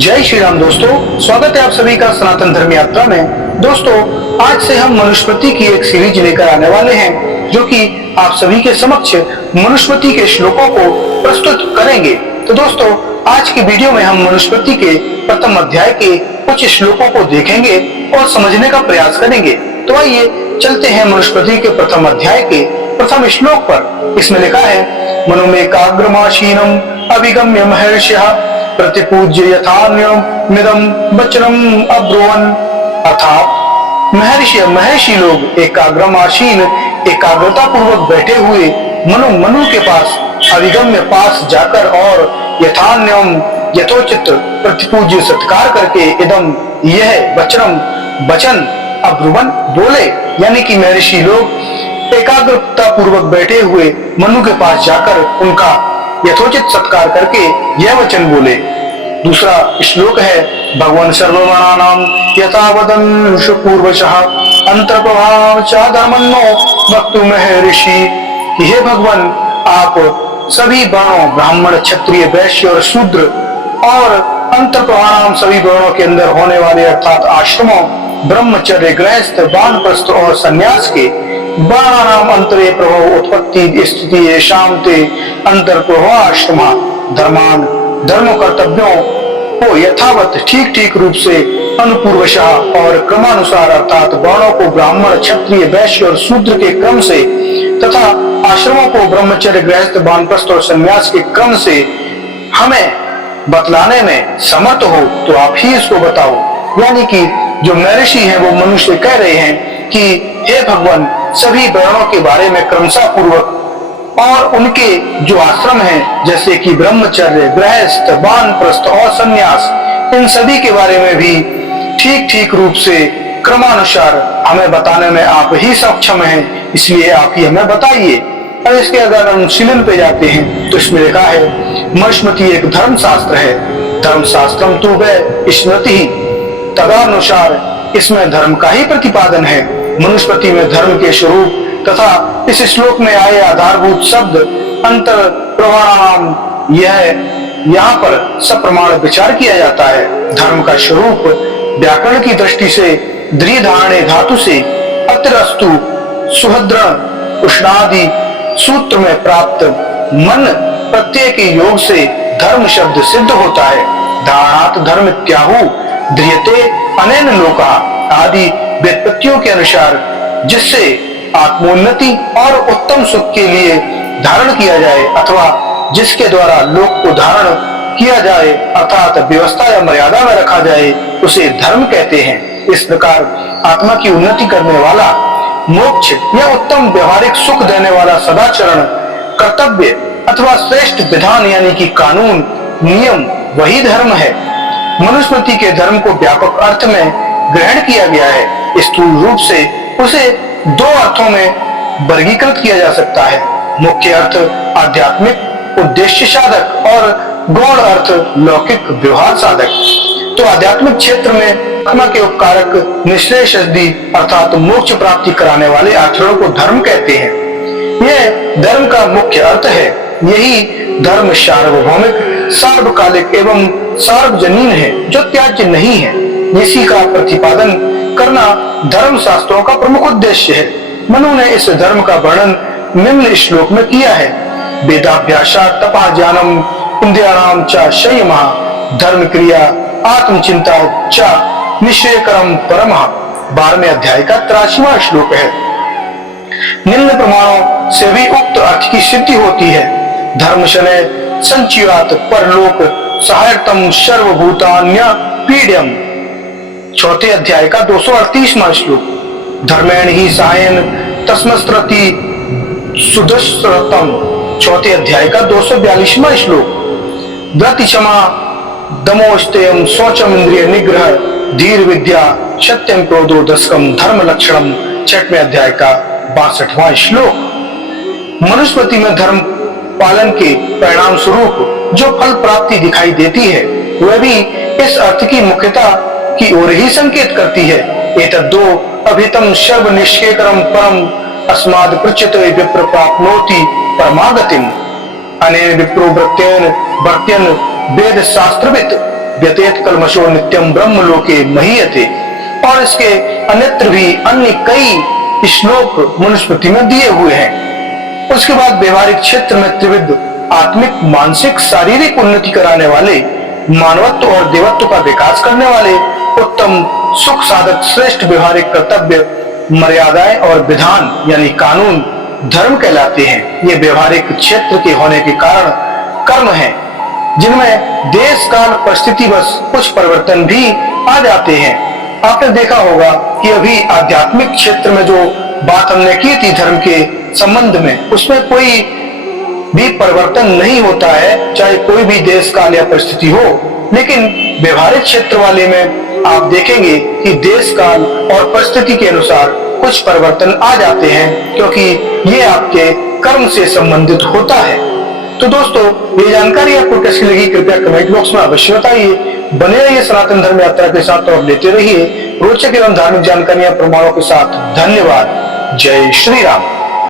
जय श्री राम दोस्तों, स्वागत है आप सभी का सनातन धर्म यात्रा में। दोस्तों, आज से हम मनुस्मृति की एक सीरीज लेकर आने वाले हैं जो कि आप सभी के समक्ष मनुस्मृति के श्लोकों को प्रस्तुत करेंगे। तो दोस्तों, आज की वीडियो में हम मनुस्मृति के प्रथम अध्याय के कुछ श्लोकों को देखेंगे और समझने का प्रयास करेंगे। तो आइए चलते हैं मनुस्मृति के प्रथम अध्याय के प्रथम श्लोक पर। इसमें लिखा है, मनु में काग्रमाशीनम अभिगम्य महर्षिः प्रतिपूज्य यथान्यमिदं वचनम अब्रुवन्। अर्थात महर्षि लोग एकाग्रता पूर्वक बैठे हुए मनु के पास अभिगम्य पास जाकर और यथोचित प्रतिपूज्य सत्कार करके इदम यह वचन अब्रुवन् बोले। यानी कि महर्षि लोग एकाग्रता पूर्वक बैठे हुए मनु के पास जाकर उनका यथोचित सत्कार करके यह वचन बोले। दूसरा श्लोक है, भगवान सर्ववर्णानां यथा वदन्षु पूर्वशः अंतर्प्रभाव च धर्मन्नो वक्तुं महर्षि। हे भगवान, आप सभी वर्णों ब्राह्मण क्षत्रिय वैश्य और शूद्र और अंतर्प्रभाव सभी वर्णों के अंदर होने वाले अर्थात आश्रमों ब्रह्मचर्य गृहस्थ वानप्रस्थ और संन्यास के वर्णानाम अंतरे प्रभव उत्पत्ति स्थिति शांति अंतर्प्रभव आश्रम धर्मान धर्म कर्तव्यों को यथावत ठीक ठीक रूप से अनुपूर्वशः और क्रमानुसार अर्थात वर्णों को ब्राह्मण क्षत्रिय वैश्य और शूद्र के क्रम से तथा आश्रमों को ब्रह्मचर्य गृहस्थ वानप्रस्थ और संन्यास के क्रम से हमें बतलाने में समर्थ हो तो आप ही इसको बताओ। यानी कि जो महर्षि हैं वो मनुष्य कह रहे हैं कि हे भगवान, सभी वर्णों के बारे में क्रमशः पूर्वक और उनके जो आश्रम हैं जैसे कि ब्रह्मचर्य गृहस्थ वानप्रस्थ और संन्यास, इन सभी के बारे में भी ठीक रूप से क्रमानुसार हमें बताने में आप ही सक्षम हैं, इसलिए आप ही हमें बताइए। और इसके अगर अनुशीलन पे जाते हैं तो इसमें लिखा है, मनुस्मृति एक धर्म शास्त्र है, धर्म शास्त्रम तु वै स्मृति ही, तदनुसार इसमें धर्म का ही प्रतिपादन है। मनुस्मृति में धर्म के स्वरूप तथा इस श्लोक में आए आधारभूत शब्द अंतर प्रमाणाम यहाँ पर सप्रमाण विचार किया जाता है। धर्म का स्वरूप व्याकरण की दृष्टि से द्विधारणे धातु से अतिरस्तु सुभद्र उष्णादि सूत्र में प्राप्त मन प्रत्यय के योग से धर्म शब्द सिद्ध होता है। धारणात् धर्म इत्याहु ध्रियते अनेन लोका आदि व्युत्पत्तियों के अनुसार जिससे आत्मोन्नति और उत्तम सुख के लिए धारण किया जाए अथवा जिसके द्वारा लोक को धारण किया जाए अर्थात व्यवस्था या मर्यादा में रखा जाए उसे धर्म कहते हैं। इस प्रकार आत्मा की उन्नति करने वाला मोक्ष या उत्तम व्यवहारिक सुख देने वाला सदाचरण कर्तव्य अथवा श्रेष्ठ विधान यानी कि कानून नियम वही धर्म है। मनुस्मृति के धर्म को व्यापक अर्थ में ग्रहण किया गया है। स्थूल रूप से उसे दो अर्थों में वर्गीकृत किया जा सकता है। मुख्य अर्थ आध्यात्मिक उद्देश्य साधक और गौण अर्थ लौकिक व्यवहार साधक। तो आध्यात्मिक क्षेत्र में आत्मा के उपकारक निश्रेयसिद्धि अर्थात मोक्ष प्राप्ति कराने वाले आचरण को धर्म कहते हैं। यह धर्म का मुख्य अर्थ है। यही धर्म सार्वभौमिक सार्वकालिक एवं सार्वजनीन है जो त्याज्य नहीं है। इसी का प्रतिपादन करना धर्म शास्त्रों का प्रमुख उद्देश्य है। मनु ने इस धर्म का वर्णन निम्न श्लोक में किया है, वेदाभ्यासा तपा ज्ञानम इंद्रियाणाम च संयमः धर्म क्रिया आत्मचिंता च निश्चयकरम परमः। 12वें अध्याय का 83वां श्लोक है। निम्न प्रमाणों से भी उक्त अर्थ की सिद्धि होती है। धर्म शनय संचयात परलोक सहायतम सर्वभूतान्य पीड्यम। 4थे अध्याय का 238वां श्लोक, धर्मेण ही सायन तस्मस्त्रति सुदस्त्रतम। 4थे अध्याय का 242वां श्लोक, व्रति क्षमा दमोस्तेयम शौचम इंद्रिय निग्रह धीर विद्या सत्यम क्रोधो दशकम धर्म लक्षणम। 6वें अध्याय का 62वां श्लोक। मनुस्मृति में धर्म पालन के परिणाम स्वरूप जो फल प्राप्ति दिखाई देती है वह भी इस अर्थ की मुख्यता की ओर ही संकेत करती है। एतद्दो अभितम सर्व निश्चयकरम परम अस्माद पृच्छते विप्र प्राप्नोति परमागतिम। अनेन विप्रो वृत्यन वेद शास्त्रविद व्यतेत कल्मषो नित्यम ब्रह्म लोके महीयते। और इसके अन्यत्र भी अन्य कई श्लोक मनुस्मृति में दिए हुए हैं। उसके बाद व्यवहारिक क्षेत्र में त्रिविध आत्मिक, मानसिक, शारीरिक उन्नति कराने वाले, मानवत्व और देवत्व का विकास करने वाले उत्तम सुख साधक श्रेष्ठ व्यवहारिक कर्तव्य, मर्यादाएं और विधान यानी कानून धर्म कहलाते हैं। ये व्यवहारिक क्षेत्र के होने के कारण कर्म हैं, जिनमें देश काल परिस्थिति बस कुछ परिवर्तन भी आ जाते हैं। आपने देखा होगा कि अभी आध्यात्मिक क्षेत्र में जो बात हमने की थी धर्म के संबंध में, उसमें कोई भी परिवर्तन नहीं होता है, चाहे कोई भी देश काल या परिस्थिति हो। लेकिन व्यवहारिक क्षेत्र वाले में आप देखेंगे कि देश काल और परिस्थिति के अनुसार कुछ परिवर्तन आ जाते हैं, क्योंकि ये आपके कर्म से संबंधित होता है। तो दोस्तों, ये जानकारी आपको कैसी लगी कृपया कमेंट बॉक्स में अवश्य बताइए। बने रहिए सनातन धर्म यात्रा के साथ और लेते रहिए रोचक एवं धार्मिक जानकारियां प्रमाणों के साथ। धन्यवाद। जय श्री राम।